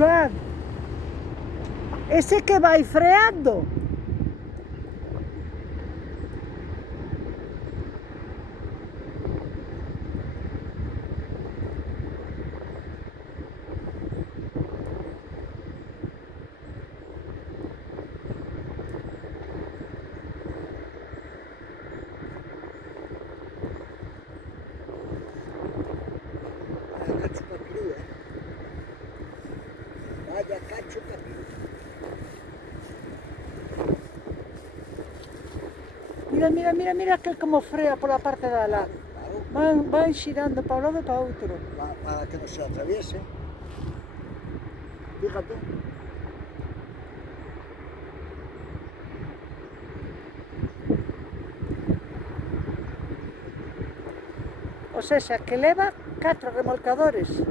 Joan, ese que vai freando. Vaya cacho papirú, ¿eh? Vaya cacho papirú. Mira, mira, mira, mira que como frea por la parte de alá. Claro, Van girando para un lado y para otro. para que no se atraviese. Fíjate. O sea, que leva 4 remolcadores.